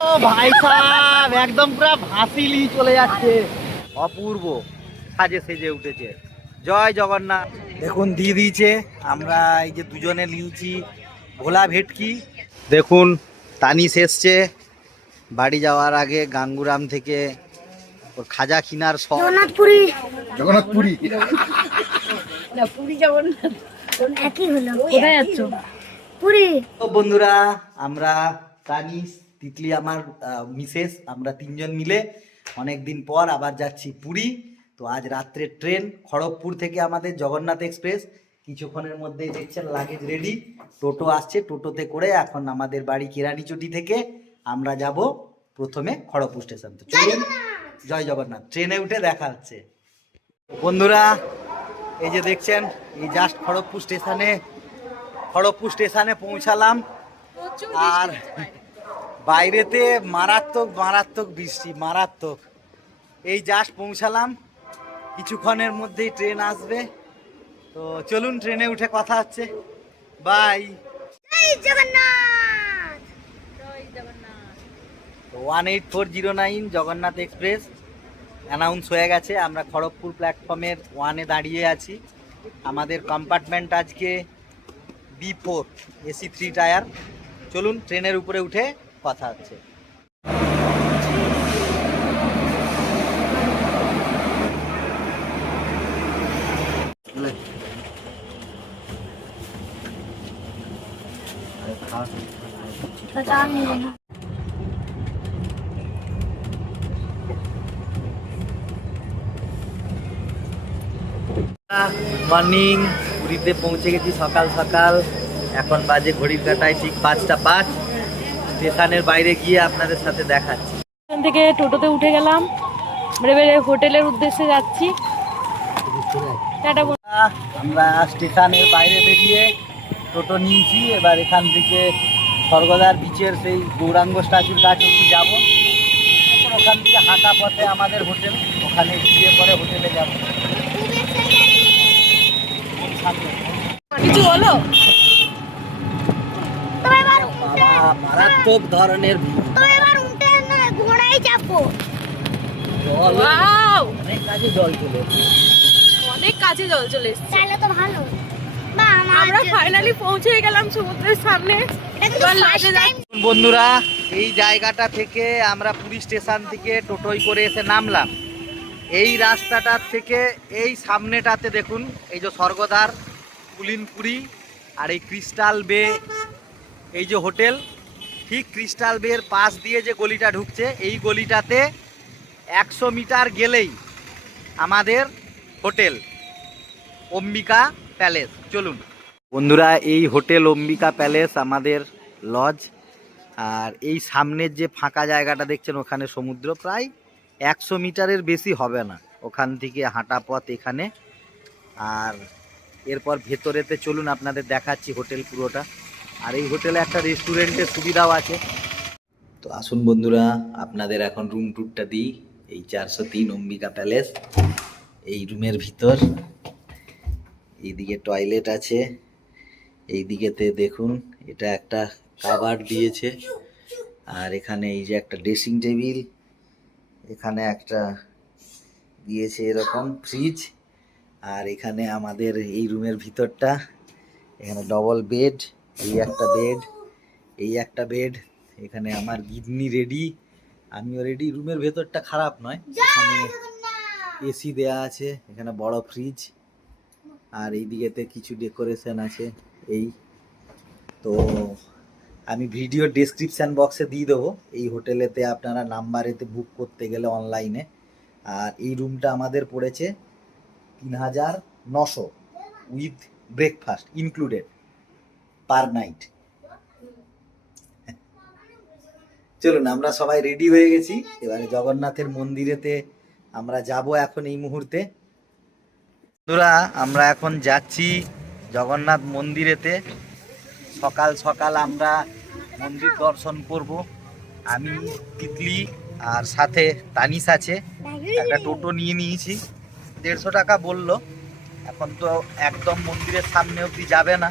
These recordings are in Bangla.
ও ভাই সাহেব, একদম পুরো ভাসিলি চলে যাচ্ছে। অপূর্ব সাজে সেজে উঠেছে। জয় জগন্নাথ। দেখুন দিয়ে দিয়েছে, আমরা এই যে দুজনে নিয়েছি ভোলা ভেটকি। দেখুন তানিশ এসছে বাড়ি যাওয়ার আগে গাঙ্গুরাম থেকে ওর খাজা কিনার শখ। জগন্নাথপুরি জগন্নাথপুরি না, পুরী জগন্নাথ একই হলো। কোথায় যাচ্ছ? পুরী। তো বন্ধুরা, আমরা তানিশ, তিতলি, আমার মিসেস, আমরা তিনজন মিলে অনেক দিন পর আবার যাচ্ছি পুরী। তো আজ রাত্রে ট্রেন খড়গপুর থেকে আমাদের জগন্নাথ এক্সপ্রেস। কিছুক্ষণের মধ্যেই দেখছেন লাগেজ রেডি, টোটো আসছে, টোটোতে করে এখন আমাদের বাড়ি কেরানিচটি থেকে আমরা যাব প্রথমে খড়গপুর স্টেশন। তো চলুন, জয় জগন্নাথ। ট্রেনে উঠে দেখা হচ্ছে। বন্ধুরা এই যে দেখছেন, এই জাস্ট খড়গপুর স্টেশনে পৌঁছালাম। আর বাইরেতে মারাত্মক বৃষ্টি, মারাত্মক। এই জাস্ট পৌঁছালাম, কিছুক্ষণের মধ্যেই ট্রেন আসবে। তো চলুন ট্রেনে উঠে কথা হচ্ছে। বাই। জয় জগন্নাথ। জয় জগন্নাথ। 18409 জগন্নাথ এক্সপ্রেস অ্যানাউন্স হয়ে গেছে। আমরা খড়গপুর প্ল্যাটফর্মের 1-এ দাঁড়িয়ে আছি। আমাদের কম্পার্টমেন্ট আজকে B4 AC 3 টায়ার। চলুন ট্রেনের উপরে উঠে কথা হচ্ছে। মর্নিং, পুরীতে পৌঁছে গেছি সকাল সকাল। এখন বাজে ঘড়ির কাঁটায় ঠিক 5টা 5। স্টেশনের বাইরে গিয়ে আপনাদের সাথে দেখাচ্ছি। এখান থেকে টোটোতে উঠে গেলাম, এবারে হোটেলের উদ্দেশ্যে যাচ্ছি। টাটা। আমরা স্টেশনের বাইরে বেরিয়ে টোটো নিয়েছি। এবার এখান থেকে স্বর্গদ্বার বিচের সেই গৌরাঙ্গ স্ট্যাচুর কাছে একটু যাবো। এখন ওখান থেকে হাঁটা পথে আমাদের হোটেল, ওখানে গিয়ে পরে হোটেলে যাবো। কিছু হলো? বাবা, মারাত্মক ধরনের ঘোড়ায় চাপো। জল, ওয়াও, অনেক কাছে জল চলে এসেছে। অনেক কাছে জল চলে এসেছে। তাহলে তো ভালো। বা আমরা ফাইনালি পৌঁছে গেলাম সমুদ্রের সামনে। এবার লাইটে যাচ্ছি। বন্ধুরা, এই জায়গাটা থেকে আমরা পুরী স্টেশন থেকে টোটোয় করে এসে নামলাম। এই রাস্তাটার থেকে এই সামনেটাতে দেখুন, এই যে স্বর্গদ্বার, পুলিনপুরি, আর এই ক্রিস্টাল বে, এই যে হোটেল, ঠিক ক্রিস্টাল বের পাশ দিয়ে যে গলিটা ঢুকছে, এই গলিটাতে 100 মিটার গেলেই আমাদের হোটেল অম্বিকা প্যালেস। চলুন বন্ধুরা, এই হোটেল অম্বিকা প্যালেস আমাদের লজ। আর এই সামনের যে ফাঁকা জায়গাটা দেখছেন, ওখানে সমুদ্র। প্রায় 100 মিটারের বেশি হবে না ওখান থেকে হাঁটা পথ এখানে। আর এরপর ভেতরেতে চলুন আপনাদের দেখাচ্ছি হোটেল পুরোটা। আর এই হোটেলে একটা রেস্টুরেন্টের সুবিধাও আছে। তো আসুন বন্ধুরা, আপনাদের এখন রুম ট্যুরটা দিই। এই 403 অম্বিকা প্যালেস, এই রুমের ভিতর। এইদিকে টয়লেট আছে, এই দিকেতে দেখুন এটা একটা কাভার্ড দিয়েছে। আর এখানে এই যে একটা ড্রেসিং টেবিল, এখানে একটা দিয়েছে এরকম ফ্রিজ। আর এখানে আমাদের এই রুমের ভিতরটা, এখানে ডবল বেড, এই একটা বেড, এই একটা বেড। এখানে আমার গিন্নি রেডি, আমিও রেডি। রুমের ভেতরটা খারাপ নয়, এখানে এসি দেয়া আছে, এখানে বড় ফ্রিজ। আর এই দিকেতে কিছু ডেকোরেশন আছে। এই তো আমি ভিডিও ডেসক্রিপশান বক্সে দিয়ে দেবো। এই হোটেলেতে আপনারা নাম্বারেতে বুক করতে গেলে অনলাইনে। আর এই রুমটা আমাদের পড়েছে 3900 with breakfast included per night. চলুন, আমরা সবাই রেডি হয়ে গেছি। এবারে জগন্নাথের মন্দিরেতে আমরা যাব এখন এই মুহূর্তে। বন্ধুরা, আমরা এখন যাচ্ছি জগন্নাথ মন্দিরেতে। সকাল সকাল আমরা মন্দির দর্শন করব। আমি, তিতলি আর সাথে তানিশ আছে। একটা টোটো নিয়ে নিয়েছি, 150 টাকা বললো। এখন তো একদম মন্দিরের সামনে অবধি যাবে না,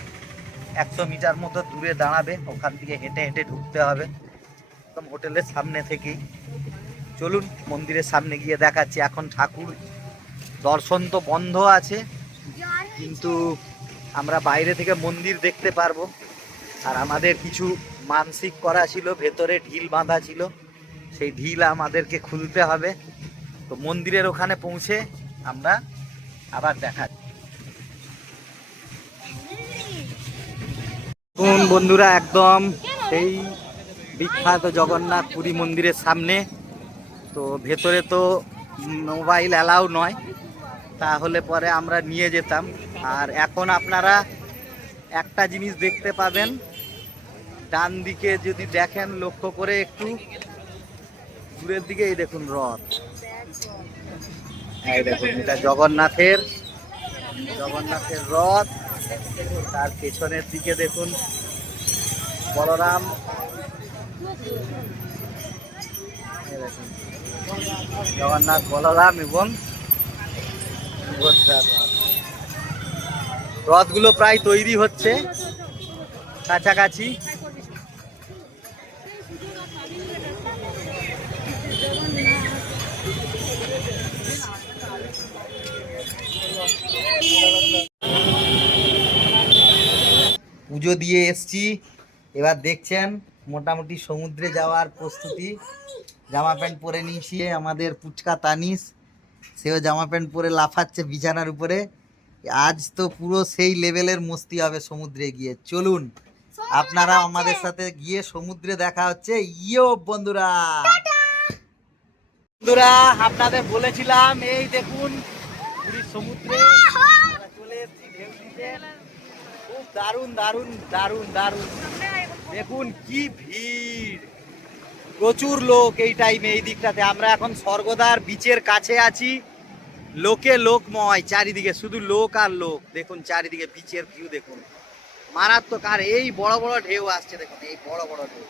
100 মিটার মতো দূরে দাঁড়াবে, ওখান থেকে হেঁটে হেঁটে ঢুকতে হবে। একদম হোটেলের সামনে থেকেই। চলুন মন্দিরের সামনে গিয়ে দেখাচ্ছি। এখন ঠাকুর দর্শন তো বন্ধ আছে, কিন্তু আমরা বাইরে থেকে মন্দির দেখতে পারবো। আর আমাদের কিছু মানসিক করা ছিল, ভেতরে ঢিল বাঁধা ছিল, সেই ঢিল আমাদেরকে খুলতে হবে। তো মন্দিরের ওখানে পৌঁছে আমরা আবার দেখাচ্ছি। বন্ধুরা একদম সেই বিখ্যাত জগন্নাথ পুরী মন্দিরের সামনে। তো ভেতরে তো মোবাইল অ্যালাউ নয়, তাহলে পরে আমরা নিয়ে যেতাম। আর এখন আপনারা একটা জিনিস দেখতে পাবেন, ডান দিকে যদি দেখেন লক্ষ্য করে একটু দূরের দিকে, এই দেখুন রথ, এই দেখুন এটা জগন্নাথের রথ। তার পেছনের দিকে দেখুন বলরাম, জগন্নাথ, বলরাম এবং সুভদ্রার রথ। রথগুলো প্রায় তৈরি হচ্ছে কাছাকাছি। পুজো দিয়ে এসছি, এবার দেখছেন মোটামুটি সমুদ্রে যাওয়ার প্রস্তুতি। জামা প্যান্ট পরে নিয়েছি, আমাদের পুচকা তানিস, সেও জামা প্যান্ট পরে লাফাচ্ছে বিছানার উপরে। আজ তো পুরো সেই লেভেলের মস্তি হবে সমুদ্রে গিয়ে। চলুন আপনারা আমাদের সাথে গিয়ে সমুদ্রে দেখা হচ্ছে। ইয়ো বন্ধুরা, আপনাদের বলেছিলাম, এই দেখুন পুরীর সমুদ্রে চলে এসেছি ঢেউ দিতে। খুব দারুণ দারুণ দারুণ দারুণ, দেখুন কি ভিড়, প্রচুর লোক এই টাইমে এই দিকটাতে। আমরা এখন স্বর্গদ্বার বিচের কাছে আছি, লোকে লোকময়, চারিদিকে শুধু লোক আর লোক। দেখুন চারিদিকে বিচের ভিউ দেখুন, মারাত্মক। আর এই বড় বড় ঢেউ আসছে, দেখুন এই বড় বড় ঢেউ।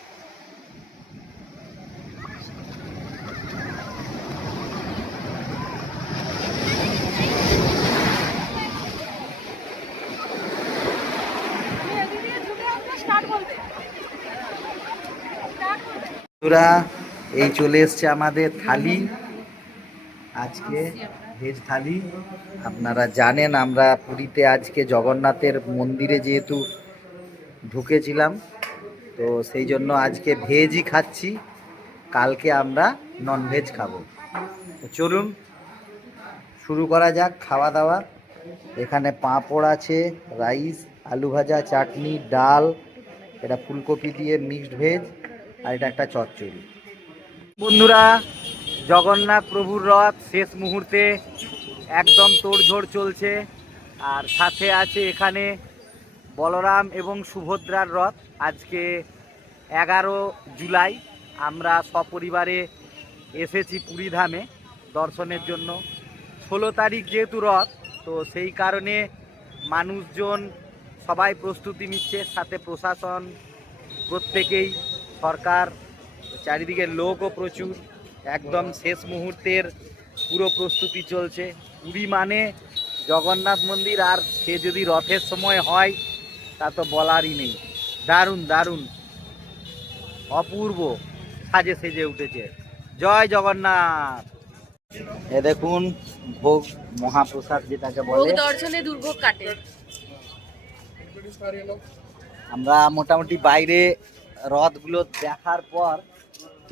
এই চলে এসছে আমাদের থালি, আজকে ভেজ থালি। আপনারা জানেন আমরা পুরীতে আজকে জগন্নাথের মন্দিরে যেহেতু ঢুকেছিলাম, তো সেই জন্য আজকে ভেজই খাচ্ছি, কালকে আমরা ননভেজ খাবো। তো চলুন শুরু করা যাক খাওয়া দাওয়া। এখানে পাঁপড় আছে, রাইস, আলু ভাজা, চাটনি, ডাল, এটা ফুলকপি দিয়ে মিক্সড ভেজ, আর এটা একটা চচ্চড়ি। বন্ধুরা জগন্নাথ প্রভুর রথ শেষ মুহূর্তে একদম তোড়ঝোড় চলছে, আর সাথে আছে এখানে বলরাম এবং সুভদ্রার রথ। আজকে 11 জুলাই আমরা সপরিবারে এসেছি পুরী ধামে দর্শনের জন্য। 16 তারিখ যেহেতু রথ, তো সেই কারণে মানুষজন সবাই প্রস্তুতি নিচ্ছে, সাথে প্রশাসন, প্রত্যেকেই, সরকার, চারিদিকে লোকও প্রচুর। একদম শেষ মুহূর্তের পুরো প্রস্তুতি চলছে। পুরী মানে জগন্নাথ মন্দির, আর সে যদি রথের সময় হয় তা তো বলারই নেই। দারুণ দারুণ অপূর্ব সাজে সেজে উঠেছে। জয় জগন্নাথ। এ দেখুন ভোগ, মহাপ্রসাদ যেটাকে বলে, দর্শনে দুর্ভোগ কাটে। আমরা মোটামুটি বাইরে রথগুলো দেখার পর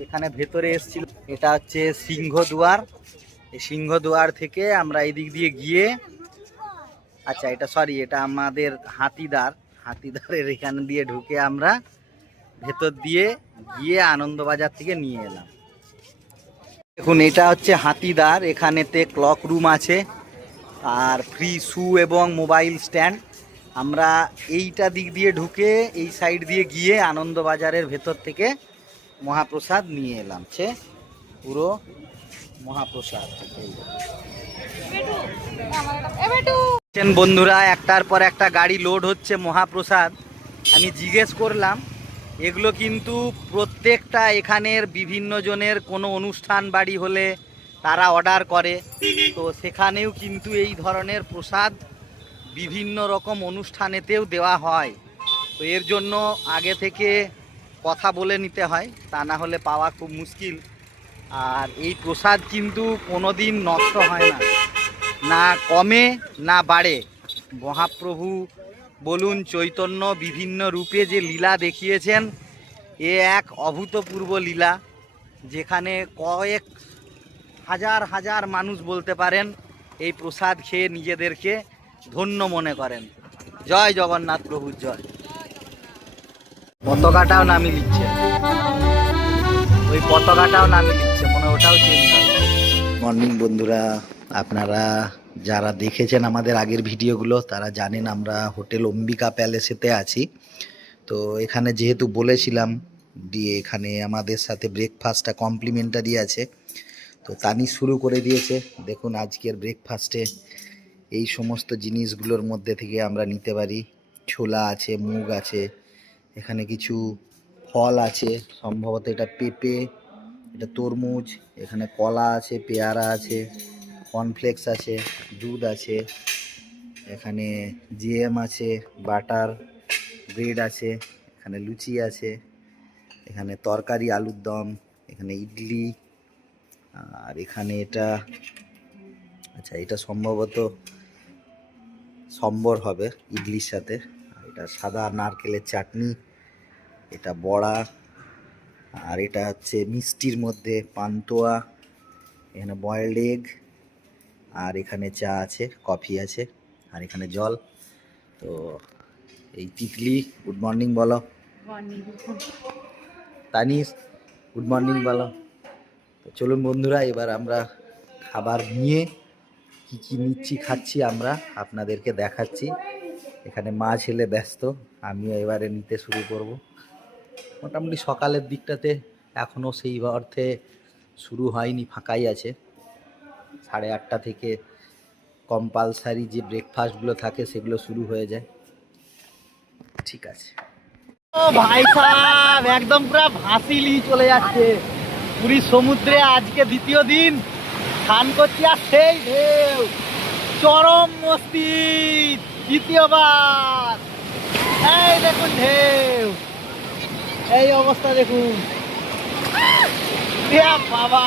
এখানে ভেতরে এসেছিল। এটা হচ্ছে সিংহদুয়ার। এই সিংহদুয়ার থেকে আমরা এই দিক দিয়ে গিয়ে, আচ্ছা এটা সরি, এটা আমাদের হাতিদারের এখান দিয়ে ঢুকে আমরা ভেতর দিয়ে গিয়ে আনন্দবাজার থেকে নিয়ে এলাম। দেখুন এটা হচ্ছে হাতিদার, এখানেতে ক্লক রুম আছে আর ফ্রি শু এবং মোবাইল স্ট্যান্ড। আমরা এইটা দিক দিয়ে ঢুকে এই সাইড দিয়ে গিয়ে আনন্দবাজারের ভেতর থেকে মহাপ্রসাদ নিয়ে এলাম। পুরো মহাপ্রসাদ বন্ধুরা, একটার পর একটা গাড়ি লোড হচ্ছে মহাপ্রসাদ। আমি জিজ্ঞেস করলাম, এগুলো কিন্তু প্রত্যেকটা এখানের বিভিন্ন জনের কোনো অনুষ্ঠান বাড়ি হলে তারা অর্ডার করে, তো সেখানেও কিন্তু এই ধরনের প্রসাদ বিভিন্ন রকম অনুষ্ঠানেতেও দেওয়া হয়। তো এর জন্য আগে থেকে কথা বলে নিতে হয়, তা না হলে পাওয়া খুব মুশকিল। আর এই প্রসাদ কিন্তু কোনো দিন নষ্ট হয় না, না কমে না বাড়ে। মহাপ্রভু বলুন, চৈতন্য বিভিন্ন রূপে যে লীলা দেখিয়েছেন, এ এক অভূতপূর্ব লীলা, যেখানে কয়েক হাজার হাজার মানুষ বলতে পারেন এই প্রসাদ খেয়ে নিজেদেরকে ধন্য মনে করেন। জয় জগন্নাথ প্রভুর জয়। পতাকাটাও নামিয়ে নিচ্ছে, ওই পতাকাটাও নামিয়ে নিচ্ছে, মনে ওটাও চেঞ্জ হবে। মর্নিং বন্ধুরা, আপনারা যারা দেখেছেন আমাদের আগের ভিডিওগুলো তারা জানেন আমরা হোটেল অম্বিকা প্যালেসেতে আছি। তো এখানে যেহেতু বলেছিলাম দিয়ে এখানে আমাদের সাথে ব্রেকফাস্টটা কমপ্লিমেন্টারি আছে, তো তানি শুরু করে দিয়েছে। দেখুন আজকের ব্রেকফাস্টে এই সমস্ত জিনিসগুলোর মধ্যে থেকে আমরা নিতে পারি। ছোলা আছে, মুগ আছে, এখানে কিছু ফল আছে, সম্ভবত এটা পেঁপে, এটা তরমুজ, এখানে কলা আছে, পেয়ারা আছে, কর্নফ্লেক্স আছে, দুধ আছে, এখানে জিএম আছে, বাটার, ব্রেড আছে, এখানে লুচি আছে, এখানে তরকারি আলুর দম, এখানে ইডলি, আর এখানে এটা আচ্ছা এটা সম্ভবত সম্বর হবে ইডলির সাথে। আর এটা সাদা নারকেলের চাটনি, এটা বড়া, আর এটা হচ্ছে মিষ্টির মধ্যে পান্তুয়া, এখানে বয়েলড এগ, আর এখানে চা আছে, কফি আছে, আর এখানে জল। তো এই তিতলি গুড মর্নিং বলো, তানিস গুড মর্নিং বলো। তো চলুন বন্ধুরা, এবার আমরা খাবার নিয়ে কী কী নিচ্ছি খাচ্ছি আমরা আপনাদেরকে দেখাচ্ছি। এখানে মা ছেলে ব্যস্ত, আমিও এবারে নিতে শুরু করব। মোটামুটি সকালের দিকটাতে এখনও সেই অর্থে শুরু হয়নি, ফাঁকাই আছে। 8:30 থেকে কম্পালসারি যে ব্রেকফাস্টগুলো থাকে সেগুলো শুরু হয়ে যায়। ঠিক আছে। ও ভাই সাহেব, একদম পুরো ভাসিলি চলে যাচ্ছে পুরী সমুদ্রে। আজকে দ্বিতীয় দিন স্নান করছি, আর সেই ঢেউ, চরম মস্তি, দ্বিতীয়বার। এই দেখুন ঢেউ, এই অবস্থা দেখুন বাবা।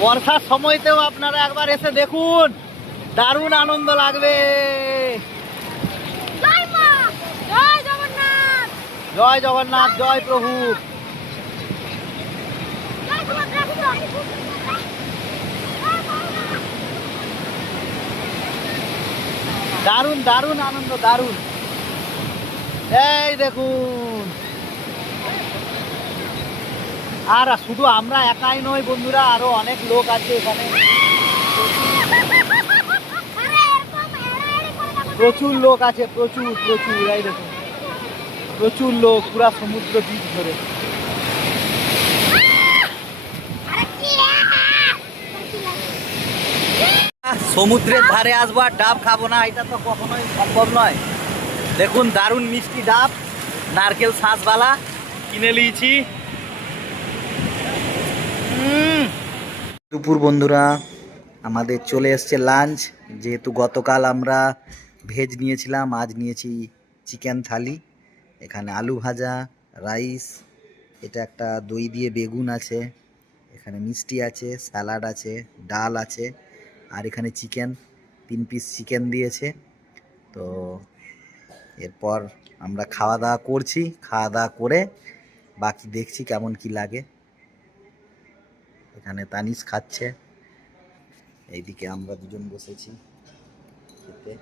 বর্ষার সময়তেও আপনারা একবার এসে দেখুন, দারুণ আনন্দ লাগবে। জয় মা, জয় জগন্নাথ, জয় জগন্নাথ, জয় প্রভু। জয় সুভদ্রা। দারুণ দারুণ আনন্দ, দারুণ। এই দেখুন, আর শুধু আমরা একাই নয় বন্ধুরা, আরো অনেক লোক আছে এখানে, প্রচুর লোক আছে, প্রচুর প্রচুর। এই দেখুন প্রচুর লোক, পুরা সমুদ্র দ্বীপ ধরে। সমুদ্রের ধারে আসবো আর ডাব খাবো না, এটা তো কখনোই সম্ভব নয়। দেখুন দারুণ মিষ্টি ডাব, নারকেল শাঁসওয়ালা কিনে নিয়েছি। দুপুর বন্ধুরা, আমাদের চলে এসছে লাঞ্চ। যেহেতু গতকাল আমরা ভেজ নিয়েছিলাম, আজ নিয়েছি চিকেন থালি। এখানে আলু ভাজা, রাইস, এটা একটা দই দিয়ে বেগুন আছে, এখানে মিষ্টি আছে, স্যালাড আছে, ডাল আছে, আর এখানে চিকেন, 3 পিস চিকেন দিয়েছে। তো এরপর আমরা খাওয়া দাওয়া করছি, খাওয়া দাওয়া করে বাকি দেখছি কেমন কি লাগে। এখানে তানিশ খাচ্ছে, এইদিকে আমরা দুজন বসেছি খেতে।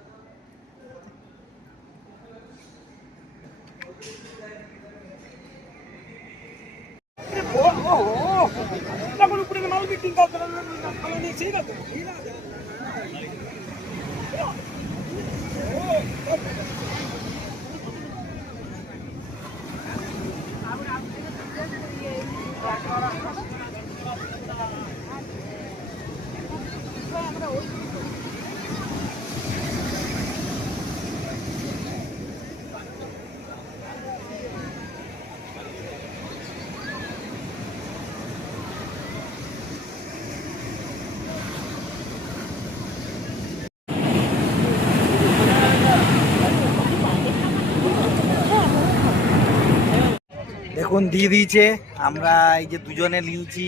দেখুন দিয়ে দিয়েছে। আমরা এই যে দুজনে নিয়েছি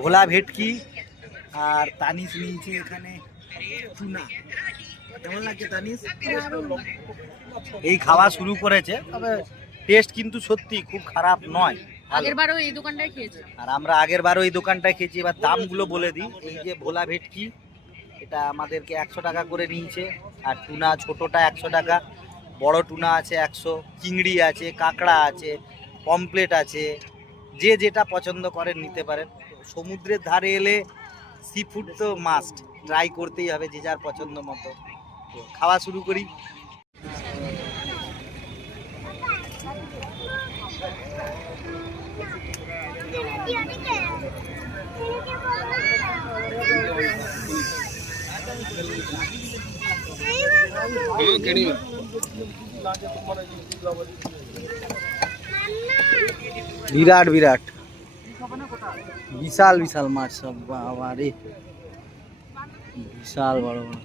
ভোলা ভেটকি, আর তানিশ নিয়েছি এখানে টুনা। কেমন লাগছে তানিশ? এই খাওয়া শুরু করেছে, তবে টেস্ট কিন্তু সত্যি খুব খারাপ নয়, আগের বারও এই দোকানটায় খেয়েছি। আর আমরা আগের বারও এই দোকানটায় খেয়েছি। এবার দামগুলো বলে দিই। এই যে ভোলা ভেটকি, এটা আমাদেরকে 100 টাকা করে নিয়েছে, আর টুনা ছোটোটা 100 টাকা, বড় টুনা আছে 100, চিংড়ি আছে, কাঁকড়া আছে, পমপ্লেট আছে, যে যেটা পছন্দ করেন নিতে পারেন। সমুদ্রের ধারে এলে সি ফুড তো মাস্ট ট্রাই করতেই হবে, যে যার পছন্দ মতো। তো খাওয়া শুরু করি। বিরাট বিরাট বিশাল বিশাল মাছ সব, বাবা রে, বিশাল বড় বড়।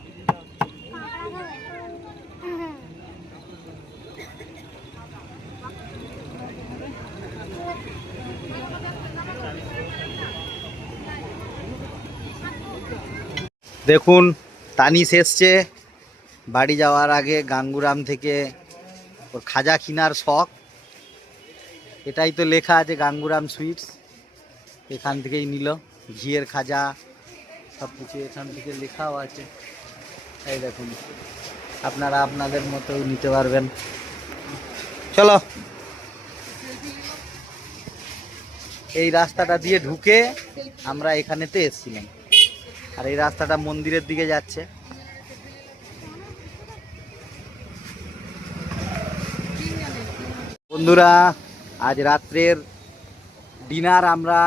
দেখুন তানিশ এসছে বাড়ি যাওয়ার আগে গাঙ্গুরাম থেকে ওর খাজা কিনার শখ। এটাই তো লেখা আছে গাঙ্গুরাম সুইটস, এখান থেকেই নিল ঘিয়ের খাজা, সব কিছু এখান থেকে লেখাও আছে। এই দেখুন, আপনারা আপনাদের মতো নিতে পারবেন। চলো, এই রাস্তাটা দিয়ে ঢুকে আমরা এখানেতে এসেছিলাম, আর এই রাস্তাটা মন্দিরের দিকে যাচ্ছে। বন্ধুরা, আজ রাত্রের ডিনার আমরা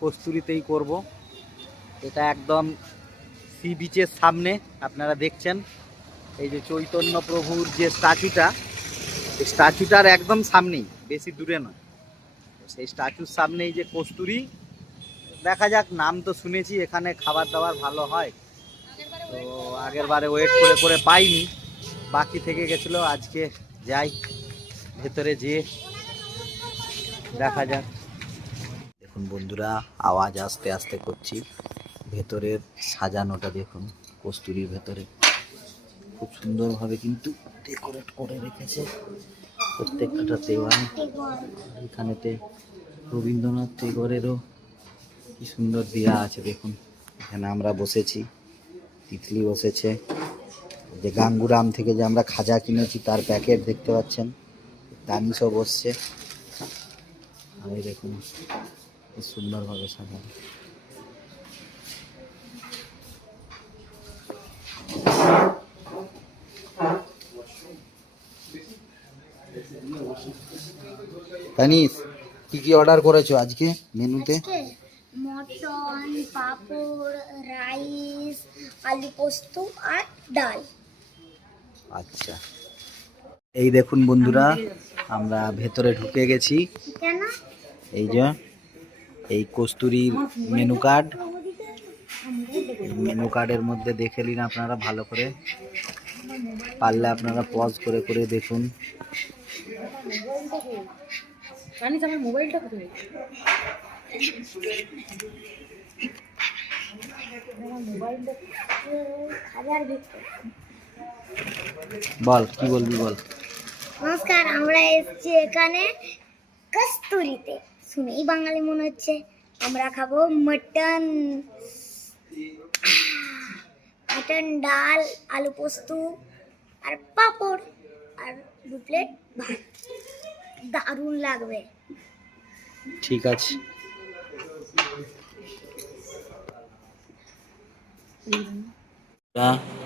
কস্তুরীতেই করব। এটা একদম সি বিচের সামনে, আপনারা দেখছেন এই যে চৈতন্য প্রভুর যে স্ট্যাচুটা, এই স্ট্যাচুটার একদম সামনেই, বেশি দূরে নয়। সেই স্ট্যাচুর সামনেই যে কস্তুরী, দেখা যাক, নাম তো শুনেছি এখানে খাবার দাবার ভালো হয়, তো আগের বারে ওয়েট করে করে পাইনি, বাকি থেকে গেছিলো। আজকে যাই, ভেতরে যেয়ে দেখা যাক। দেখুন বন্ধুরা, আওয়াজ আস্তে আস্তে করছি, ভেতরের সাজানোটা দেখুন। কস্তুরীর ভেতরে খুব সুন্দরভাবে কিন্তু ডেকোরেট করে রেখেছে প্রত্যেকটা দেওয়াল। এখানেতে রবীন্দ্রনাথ টেগোরেরও কি সুন্দর দেওয়া আছে দেখুন। এখানে আমরা বসেছি, তিতলি বসেছে, যে গাঙ্গুরাম থেকে যে আমরা খাজা কিনেছি তার প্যাকেট দেখতে পাচ্ছেন, তানিশও বসছে। আর এই দেখুন কি সুন্দরভাবে সাজানো। তানিশ, কি কি অর্ডার করেছো আজকে মেনুতে? মটন, পাপড়, রাইস, আলু পোস্ত আর ডাল। আচ্ছা, এই দেখুন বন্ধুরা, আমরা ভেতরে ঢুকে গেছি। কেন? এই যে এই কস্তুরীর মেনু কার্ড, মেনু কার্ডের মধ্যে দেখে নিন আপনারা ভালো করে, পারলে আপনারা পজ করে করে দেখুন। আমার মোবাইলটা কোথায়? বল, কি বলবি বল। নমস্কার, আমরা এসেছি এখানে কস্তুরীতে, শুনেই বাঙালি মনে হচ্ছে। আমরা খাবো মটন, মটন, ডাল, আলু পোস্ত আর পাপড় আর 2 প্লেট ভাত। দারুণ লাগবে। ঠিক আছে,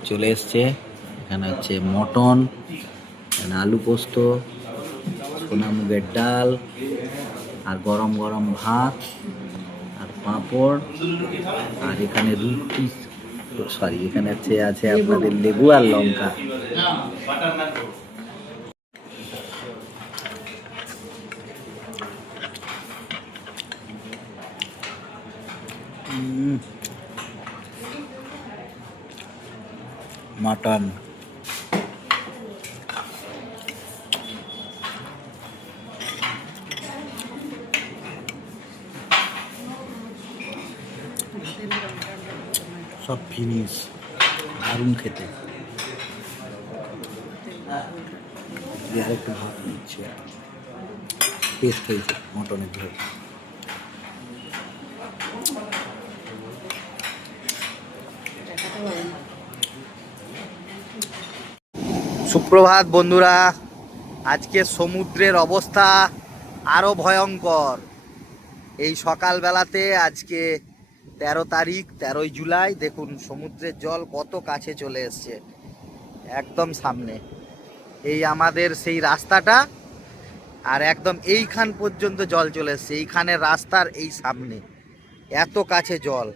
চলে এসছে। এখানে হচ্ছে মটন, এখানে আলু পোস্ত, সোনা মুগের ডাল, আর গরম গরম ভাত, আর পাঁপড়, আর এখানে রুটি, সরি এখানে আছে আপনাদের লেবু আর লঙ্কা। মটন, সব ফিনিশ, দারুণ খেতে। আর একটু ভাত নিচ্ছে, টেস্ট হয়েছে মটনের ঝোল। সুপ্রভাত বন্ধুরা, আজকে সমুদ্রের অবস্থা আরো ভয়ঙ্কর। এই সকালবেলাতে আজকে 13 তারিখ, 13ই জুলাই, দেখুন সমুদ্রের জল কত কাছে চলে এসছে, একদম সামনে। এই আমাদের সেই রাস্তাটা, আর একদম এইখান পর্যন্ত জল চলে এসছে, এইখানের রাস্তার এই সামনে এত কাছে জল,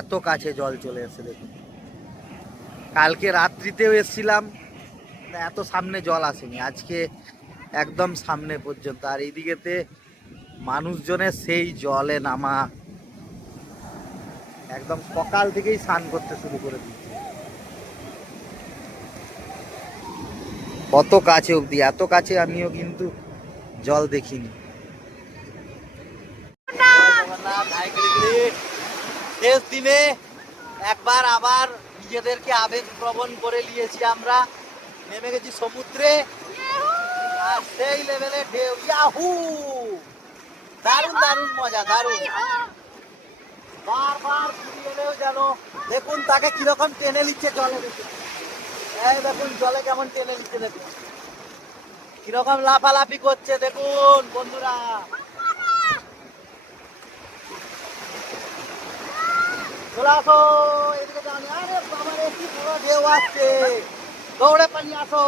এত কাছে জল চলে এসছে। দেখুন কালকে রাত্রিতেও এসছিলাম, এত সামনে জল আসেনি, আজকে একদম সামনে পর্যন্ত। আর এইদিকেতে মানুষজনের সেই জলে নামা, একদম সকাল থেকেই স্নান করতে শুরু করে দিচ্ছে। কত কাছে অবধি, এত কাছে আমিও কিন্তু জল দেখিনি। শেষ দিনে একবার আবার নিজেদেরকে আবেগ প্রবণ করে নিয়েছি আমরা, নেমে গেছি সমুদ্রে, আর সেই লেভেলে ঢেউ, ইয়াহু, দারুণ দারুণ মজা, দারুণ। বারবার ঘুরে এলেও যেন দেখুন তাকে কিরকম টেনে নিচ্ছে জলে, দেখুন এই দেখুন জলে কেমন টেনে নিচ্ছে, দেখুন কিরকম লাফালাফি করছে, দেখুন বন্ধুরা। চলে আসো এদিকে, জানি আরে বাবা রে কি বড় ঢেউ আসছে, দৌড়ে পালিয়ে আসো।